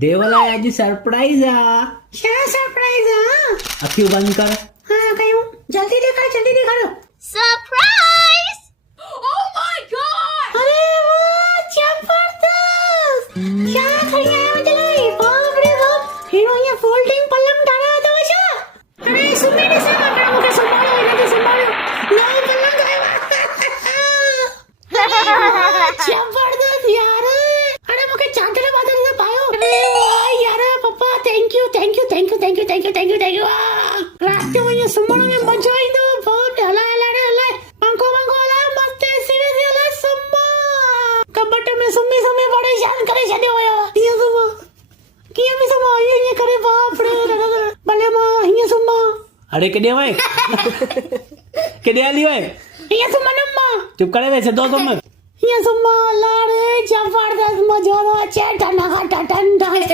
દેવલા आज सरप्राइज क्या सरप्राइज? हाँ अखियों बंद कर हाँ कहीं जल्दी दिखाओ Surprise! Oh my god! अरे वाह जबरदस्त क्या થઈ આવ્યો જલાઈ બાપ રે બાપ હીરો અહીંયા ફોલ્ડિંગ પલંગ ઢાળા હતો છે અરે સુમેરે સામા કામ કે સંભાળો એને સંભાળો નવો પલંગ આવ્યો જબરદસ્ત યાર અરે મને ચાંદરે બાદલ ને પાયો અરે વાહ યાર પપ્પા થેન્ક યુ રાત તો અહીંયા સંભાળો ને મજા આવી દો બાપ હલા पंखो हला मस्त सीरीज हला सम्मा कबट में सुम्मी परेशान करे छड्यो ये सम्मा किया में सम्मा ये करे बाप रे भले मां ये सम्मा अरे केडे भाई केडे आली भाई ये सम्मा नम्मा चुप करे वैसे दो मत ये सम्मा लारे जबरदस्त मजा आ रहा है ठंडा ठंडा